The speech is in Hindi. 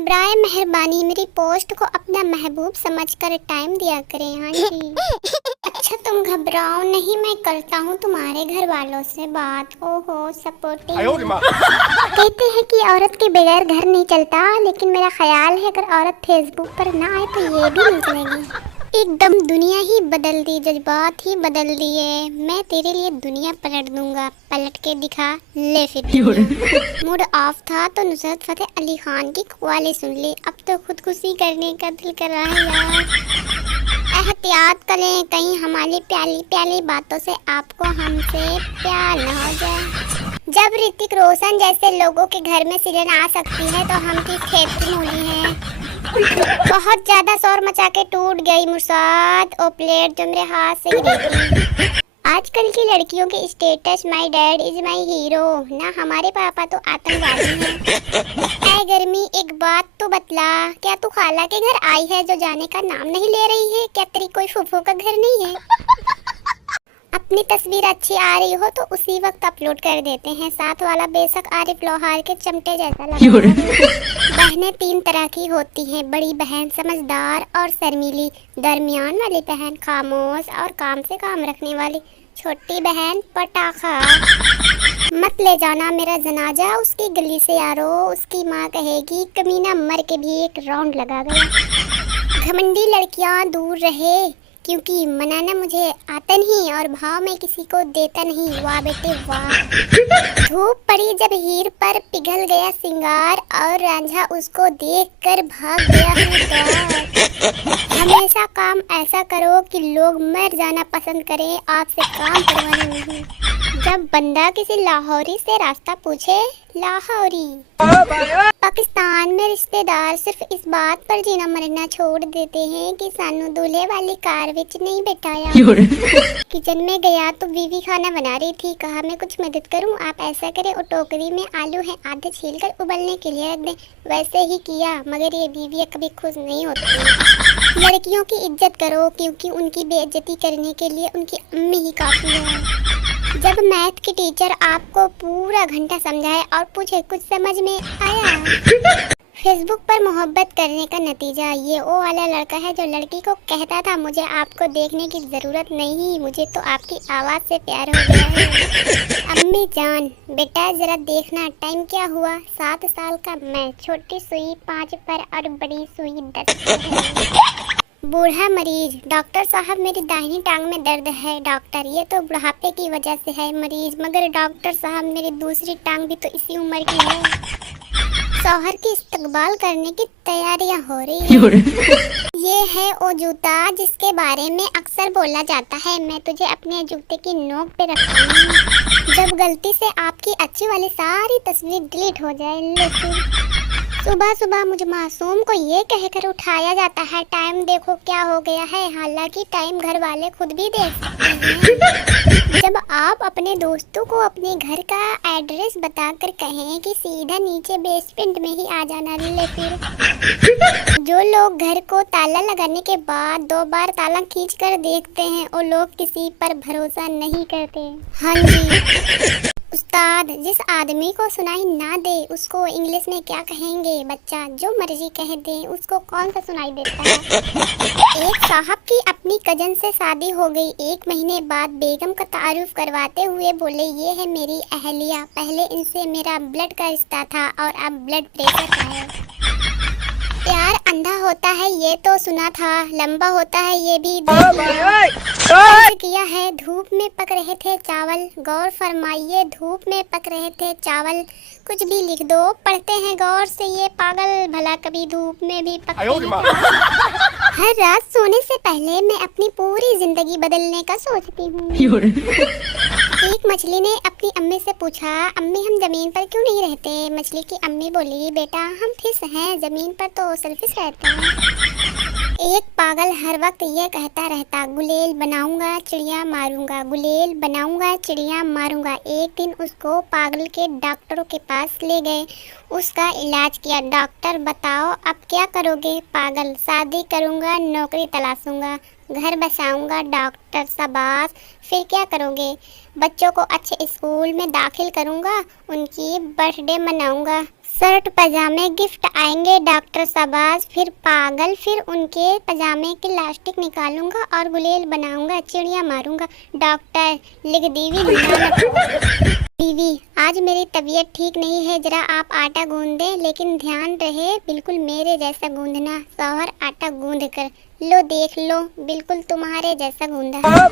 ब्राय मेहरबानी मेरी पोस्ट को अपना महबूब समझकर टाइम दिया करें। हाँ जी। अच्छा तुम घबराओ नहीं, मैं करता हूँ तुम्हारे घर वालों से बात। ओहो सपोर्टिंग। कहते हैं कि औरत के बगैर घर नहीं चलता, लेकिन मेरा ख्याल है अगर औरत फेसबुक पर ना आए तो ये भी नहीं चलेगी। एकदम दुनिया ही बदल दी, जज्बात ही बदल दिए। मैं तेरे लिए दुनिया पलट दूंगा, पलट के दिखा ले फिर। मूड ऑफ था तो नुसरत फतेह अली खान की कव्वाली सुन ली। अब तो खुदकुशी करने का दिल कर रहा है यार। एहतियात करें कहीं हमारी प्याली प्याली बातों से आपको हमसे प्यार न हो जाए। जब ऋतिक रोशन जैसे लोगों के घर में सिलन आ सकती है तो हम किस खेत की मूली हैं। बहुत ज्यादा शोर मचा के टूट गई मुर्साद ओ प्लेट जो मेरे हाथ से गिरी। आजकल की लड़कियों के status my dad is my hero, ना हमारे पापा तो आतंकवादी हैं। ऐ गर्मी एक बात तो बतला, क्या तू खाला के घर आई है जो जाने का नाम नहीं ले रही है? क्या तेरी कोई फूफू का घर नहीं है? अपनी तस्वीर अच्छी आ रही हो तो उसी वक्त अपलोड कर देते हैं, साथ वाला बेशक आरिफ लोहार के चमटे जैसा लगा। बहनें तीन तरह की होती हैं, बड़ी बहन समझदार और शर्मीली, दरमियान वाली बहन खामोश और काम से काम रखने वाली, छोटी बहन पटाखा। मत ले जाना मेरा जनाजा उसकी गली से यारो, उसकी माँ कहेगी कमीना मर के भी एक राउंड लगा गया। घमंडी लड़कियां दूर रहे, क्योंकि मनाना मुझे आता नहीं और भाव में किसी को देता नहीं। वाह बेटे वाह। धूप पड़ी जब हीर पर पिघल गया सिंगार और रांझा उसको देखकर भाग गया। हमेशा काम ऐसा करो कि लोग मर जाना पसंद करें, आपसे काम करवाने नहीं। जब बंदा किसी लाहौरी से रास्ता पूछे, लाहौरी। पाकिस्तान में रिश्तेदार सिर्फ इस बात पर जीना मरना छोड़ देते हैं कि सानू दूल्हे वाली कार विच नहीं बैठाया। किचन में गया तो बीवी खाना बना रही थी, कहा मैं कुछ मदद करूं? आप ऐसा करें और टोकरी में आलू हैं आधे छील कर उबलने के लिए रख दें। वैसे ही किया, मगर ये बीवी कभी खुश नहीं होती। लड़कियों की इज्जत करो, क्योंकि उनकी बेइज्जती करने के लिए उनकी अम्मी ही काफी है। जब मैथ की टीचर आपको पूरा घंटा समझाए और पूछे कुछ समझ में आया? फेसबुक पर मोहब्बत करने का नतीजा ये वो वाला लड़का है जो लड़की को कहता था मुझे आपको देखने की जरूरत नहीं, मुझे तो आपकी आवाज से प्यार हो गया है। अम्मी जान बेटा जरा देखना टाइम क्या हुआ? 7 साल का मैं, छोटी सुई 5 पर और बड़ी सुई 10 पर। बूढ़ा मरीज, डॉक्टर साहब मेरी दाहिनी टांग में दर्द है। डॉक्टर ये तो बुढ़ापे की वजह से है। मरीज मगर डॉक्टर साहब मेरी दूसरी टांग भी तो इसी उम्र की है। शौहर की इस्तकबाल करने की तैयारियां हो रही है। ये है वो जूता जिसके बारे में अक्सर बोला जाता है, मैं तुझे अपने जूते की नोक पे रखता हूं जब गलती से आपकी अच्छी वाली सारी तस्वीर डिलीट हो जाए। लेकिन सुबह सुबह मुझे मासूम को ये कहकर उठाया जाता है टाइम देखो क्या हो गया है, हालांकि टाइम घर वाले खुद भी देख सकते हैं। जब आप अपने दोस्तों को अपने घर का एड्रेस बताकर कहें कि सीधा नीचे बेसमेंट में ही आ जाना। ले फिर जो लोग घर को ताला लगाने के बाद 2 बार ताला खींच कर देखते हैं, वो लोग किसी पर भरोसा नहीं करते। हाँ जी उस्ताद, जिस आदमी को सुनाई ना दे उसको इंग्लिश में क्या कहेंगे? बच्चा जो मर्जी कह दे उसको कौन सा सुनाई देता है? एक साहब की अपनी कजन से शादी हो गई, 1 महीने बाद बेगम का तारुफ करवाते हुए बोले ये है मेरी अहलिया, पहले इनसे मेरा ब्लड का रिश्ता था और अब ब्लड प्रेशर का है। प्यार अंधा होता है ये तो सुना था, लंबा होता है ये भी किया है। धूप में पक रहे थे चावल, गौर फरमाइए धूप में पक रहे थे चावल। कुछ भी लिख दो पढ़ते हैं गौर से ये पागल, भला कभी धूप में भी पकते हैं। हर रात सोने से पहले मैं अपनी पूरी जिंदगी बदलने का सोचती हूँ। एक मछली ने अपनी अम्मी से पूछा, अम्मी हम जमीन पर क्यों नहीं रहते? मछली की अम्मी बोली, बेटा हम फिश हैं, जमीन पर तो सेल्फिश रहते हैं। एक पागल हर वक्त ये कहता रहता, गुलेल बनाऊंगा चिड़िया मारूंगा, गुलेल बनाऊंगा चिड़िया मारूंगा। एक दिन उसको पागल के डॉक्टरों के पास ले गए, उसका इलाज किया। डॉक्टर बताओ अब क्या करोगे? पागल, शादी करूंगा, नौकरी तलाशूंगा, घर बसाऊंगा। डॉक्टर, शाबाश, फिर क्या करोगे? बच्चों को अच्छे स्कूल में दाखिल करूंगा, उनकी बर्थडे मनाऊंगा। शर्ट पजामे गिफ्ट आएंगे डॉक्टर शाबाश, फिर पागल, फिर उनके पजामे की लास्टिक निकालूंगा और गुलेल बनाऊंगा, चिड़िया मारूंगा। डॉक्टर लिख दीवी दीवी, आज मेरी तबीयत ठीक नहीं है, जरा आप आटा गूंद दें, लेकिन ध्यान रहे बिल्कुल मेरे जैसा गूंदना। शौहर आटा गूंद कर लो, देख लो बिल्कुल तुम्हारे जैसा गूंदा है।